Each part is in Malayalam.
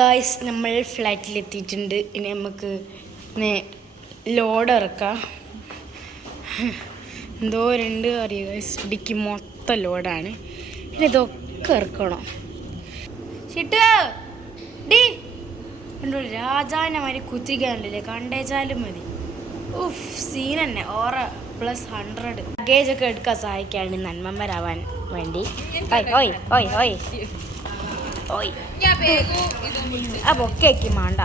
ഗായ്സ് നമ്മൾ ഫ്ലാറ്റിൽ എത്തിയിട്ടുണ്ട് ഇനി നമുക്ക് ലോഡ് ഇറക്കാം. എന്തോ രണ്ട് അറിയുക ഗൈസ് ഇടിക്ക് മൊത്തം ലോഡാണ് ഇനി ഇതൊക്കെ ഇറക്കണം. ഡി! കണ്ടോ രാജാവിനെ മാതിരി കുത്തിരിക്കാനുണ്ടല്ലേ കണ്ടേച്ചാലും മതി. ഉഫ് സീൻ തന്നെ. ഓറ പ്ലസ് ഹൺഡ്രഡ് ലഗേജ് ഒക്കെ എടുക്കാൻ സഹായിക്കാണ് നന്മന്മാരാവാൻ വേണ്ടി. ഓയ് ഓയ് ഓയ് ഓയ്. ഓയ് ആ കേക്ക് മാണ്ട.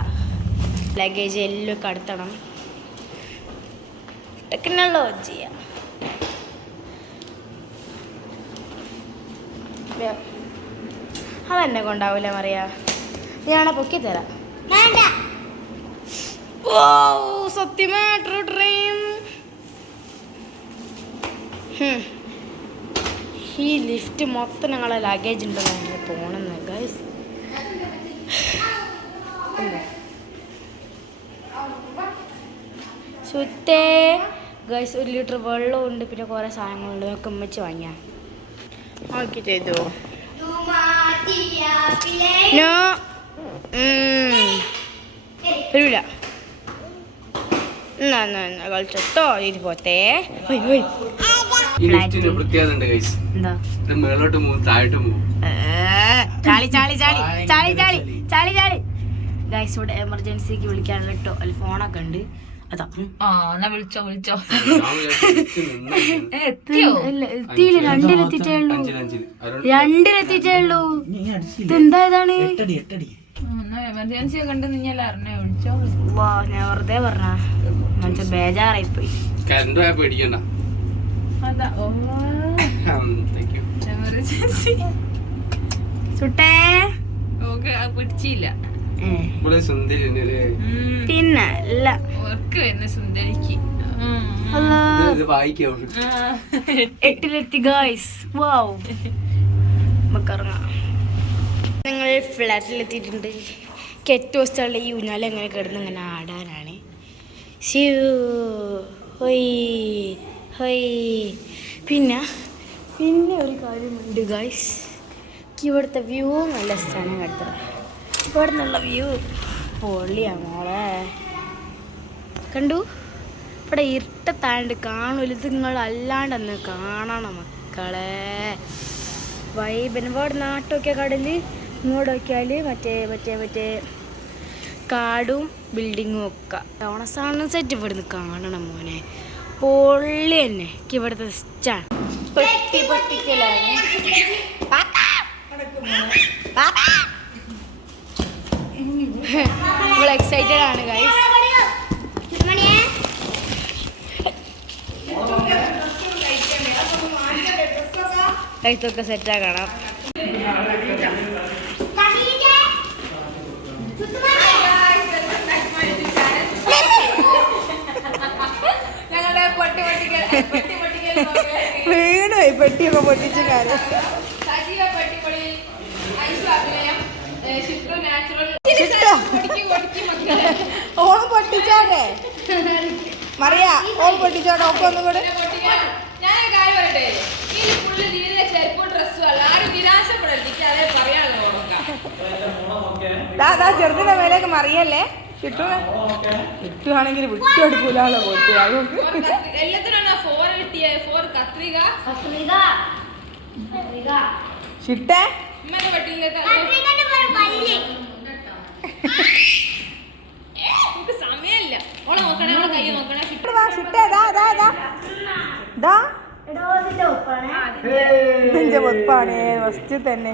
ലഗേജ് എല്ലാം കടത്തണം ടെക്നോളജി അതെന്നെ കൊണ്ടാവൂല മറിയ? ഞാനാ പൊക്കി തരാം. ഓ സത്യമേ ട്രൂ ഡ്രീം ഈ ലിഫ്റ്റ് മൊത്തം ഞങ്ങളെ ലഗേജ് ഉണ്ടെന്നാണ് തോന്നുന്നത് ഗൈസ് ചുറ്റേ. ഗൈസ് ഒരു ലിറ്റർ വെള്ളവും ഉണ്ട് പിന്നെ കുറേ സാധനങ്ങളുണ്ട്. നമുക്ക് ഉമ്മച്ച് വാങ്ങിയാ. ഓക്കെ ചെയ്തു വരൂല. എന്നാ എന്നാ എന്നാ കളിച്ചോ. ഇത് പോത്തേ. മേളോട്ട് പോകും താഴോട്ട് പോകും ഏ, ചാളി ചാളി ചാളി ചാളി ചാളി ചാളി. ചാളി ഗൈസ് ഇവിടെ എമർജൻസിക്ക് വിളിക്കാനുള്ള കേട്ടോ അല്ല ഫോണൊക്കെ ഉണ്ട്. അതാ. വിളിച്ചോ വിളിച്ചോ. എത്തിയില്ല രണ്ടിലെത്തിട്ടേ ഉള്ളൂ. രണ്ടിലെത്തിട്ടേ ഉള്ളൂ. ഇതെന്താ ഇതാണ്? എമർജൻസി ഒക്കെ ഉണ്ട് അറിഞ്ഞോ? വിളിച്ചോ. വാ ഞാൻ വെറുതെ പറഞ്ഞ ബേജാറായി പോയി കരണ്ട് പേടിക്കണ്ട. അതാ. ഓ. താങ്ക് യു എമർജൻസി സുട്ടേ. ഓക്കെ പിടിച്ചില്ല. സുന്ദരി തന്നെ അല്ലേ? ഉം. പിന്നെ അല്ല ഉറക്ക് വരുന്ന സുന്ദരിക്ക്. എട്ടിലെത്തി ഗായ്സ് വാവ് നമുക്കിറങ്ങാം ഞങ്ങൾ ഫ്ലാറ്റിലെത്തിയിട്ടുണ്ട്. ഇഷ്ടമുള്ള ഈ ഊഞ്ഞാൽ എങ്ങനെ കിടന്ന് ഇങ്ങനെ ആടാനാണ്. ശിവ ഹൊയ്. ഹൊയ്. പിന്നെ പിന്നെ ഒരു കാര്യമുണ്ട് ഗായ്സ് ഇവിടുത്തെ വ്യൂ നല്ല സ്ഥാനം കിടത്തത് ഇവിടെ നിന്നുള്ള വ്യൂ പൊള്ളിയാ മോളെ. കണ്ടു? ഇവിടെ ഇരുട്ടത്താണ്ട് കാണൂല. ഇത് നിങ്ങൾ കാണണം മക്കളെ. വൈബിന് ഇവിടെ നാട്ടൊക്കെ കടൽ ഇങ്ങോട്ട് നോക്കിയാൽ മറ്റേ മറ്റേ മറ്റേ കാടും ബിൽഡിങ്ങും ഒക്കെ. ഓണസാണ് സെറ്റ് ഇവിടുന്ന് കാണണം മോനെ. പൊള്ളി തന്നെ. എനിക്ക് ഇവിടുത്തെ ഇഷ്ടമാണ് പൊട്ടി പൊട്ടിക്കലാണ് നമ്മൾ എക്സൈറ്റഡ് ആണ് ഗൈസ് കൈത്തൊക്കെ സെറ്റ് വീണു പെട്ടിയൊക്കെ പൊട്ടിച്ച് കാര്യം ഓളം പൊട്ടിച്ചാട്ടെ? മറിയ ഓൾ പൊട്ടിച്ചോട്ടെ? ഒക്കെ ഒന്നും കൂടെ? ഞാൻ ഈ ചെറുതിന്റെ മേലേക്ക് മറിയല്ലേ? കിട്ടു കിട്ടുവാണെങ്കിൽ വിട്ടുകൊടുക്കൂലാണോ പോയിട്ട് അതുകൊണ്ട് ചിട്ടേ? സമയമില്ല. ഓളെ നോക്കണേ ഓളെ കൈ നോക്കണേ. ചിട്ടേ ദാ ദാ ദാ. ദാ. നിന്റെ ഒപ്പാണ്. ഫസ്റ്റ് തന്നെ.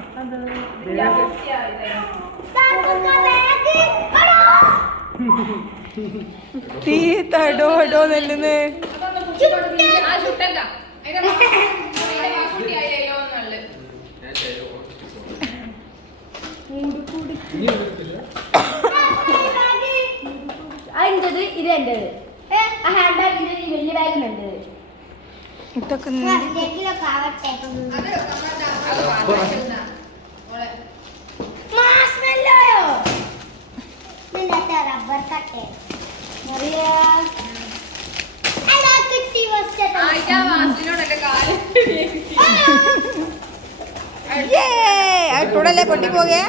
തീ തടോ ഇടോ നെല്ലുന്ന് അതിന്റെത് ഇത് എന്റെത് ആ ഹാൻഡ് ബാഗിന്റെ ഈ വലിയ എന്റെത് ഇതൊക്കെ തുടല്ലേ പൊട്ടി പോകേ?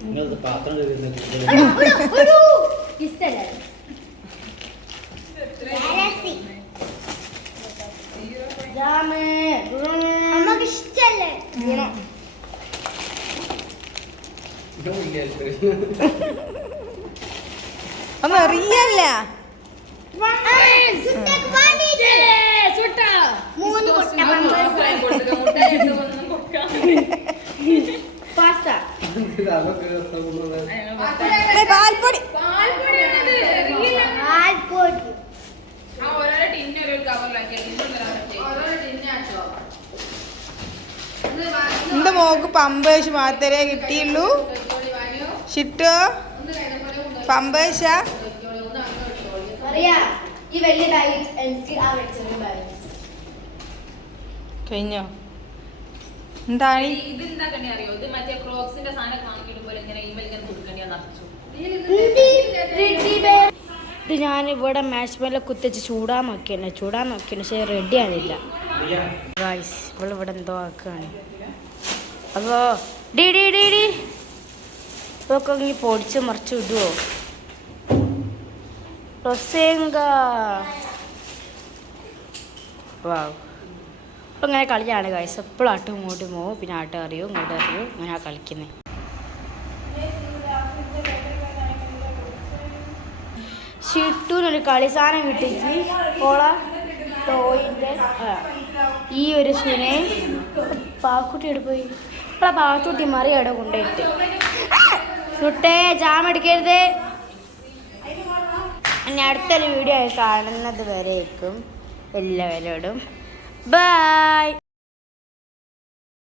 നിങ്ങളത് പാത്രം കഴുകുന്നത് ഇഷ്ടല്ലേ? ജാമ് അമ്മയ്ക്ക് ഇഷ്ടല്ലേ ഒന്ന് എറിയല്ല മൂന്ന് കൊട്ട എന്റെ മോക്ക് പമ്പേഴ്സ് മാത്രമേ കിട്ടിയുള്ളൂ. ഷിട്ടോ ബാഗ് കഴിഞ്ഞോ? എന്താണ്? ഇത് എന്താ കണ്ണി അറിയോ? ഇത് മറ്റേ ക്രോക്സിന്റെ സാധനം വാങ്ങിയിടുമ്പോൾ ഇങ്ങനെ ഈ ഇങ്ങനെ കൊടുക്കണിയാ നിറച്ചു ഇത് ഞാൻ ഇവിടെ മാച്ച് മേലെ കുത്തിച്ച് ചൂടാൻ നോക്കിയാണ് ചൂടാൻ നോക്കിയാണ് പക്ഷേ റെഡി ആണില്ല ഗായ്സ് ഇവിടെ ഇവിടെ എന്തോ ആക്കുകയാണ്. അപ്പോൾ ഡി ഡി ഇതൊക്കെ ഇങ്ങനെ പൊടിച്ച് മറിച്ച് വിടുവോ റൊസേങ്ക. വാവ് അപ്പോൾ ഇങ്ങനെ കളിയാണ് ഗായ്സ് എപ്പോഴും ആട്ടും ഇങ്ങോട്ടും പോവും. പിന്നെ ആട്ടം അറിയും ഇങ്ങോട്ടും അറിയും. ഇങ്ങനെ കളിക്കുന്നത് ഷിട്ടൂനൊരു കളി സാധനം കിട്ടിച്ച് ഓള ടോയിന്റെ ഈ ഒരു സുനെ പാക്കുട്ടി എടുത്ത് പോയി? ഓളെ പാക്കുട്ടി മറി അവിടെ കൊണ്ടുപോയിട്ട്. സുട്ടേ ജാം എടുക്കരുത് ഇനി അടുത്തൊരു വീഡിയോ ആയി കാണുന്നത് വരേക്കും. എല്ലാവരോടും. ബൈ.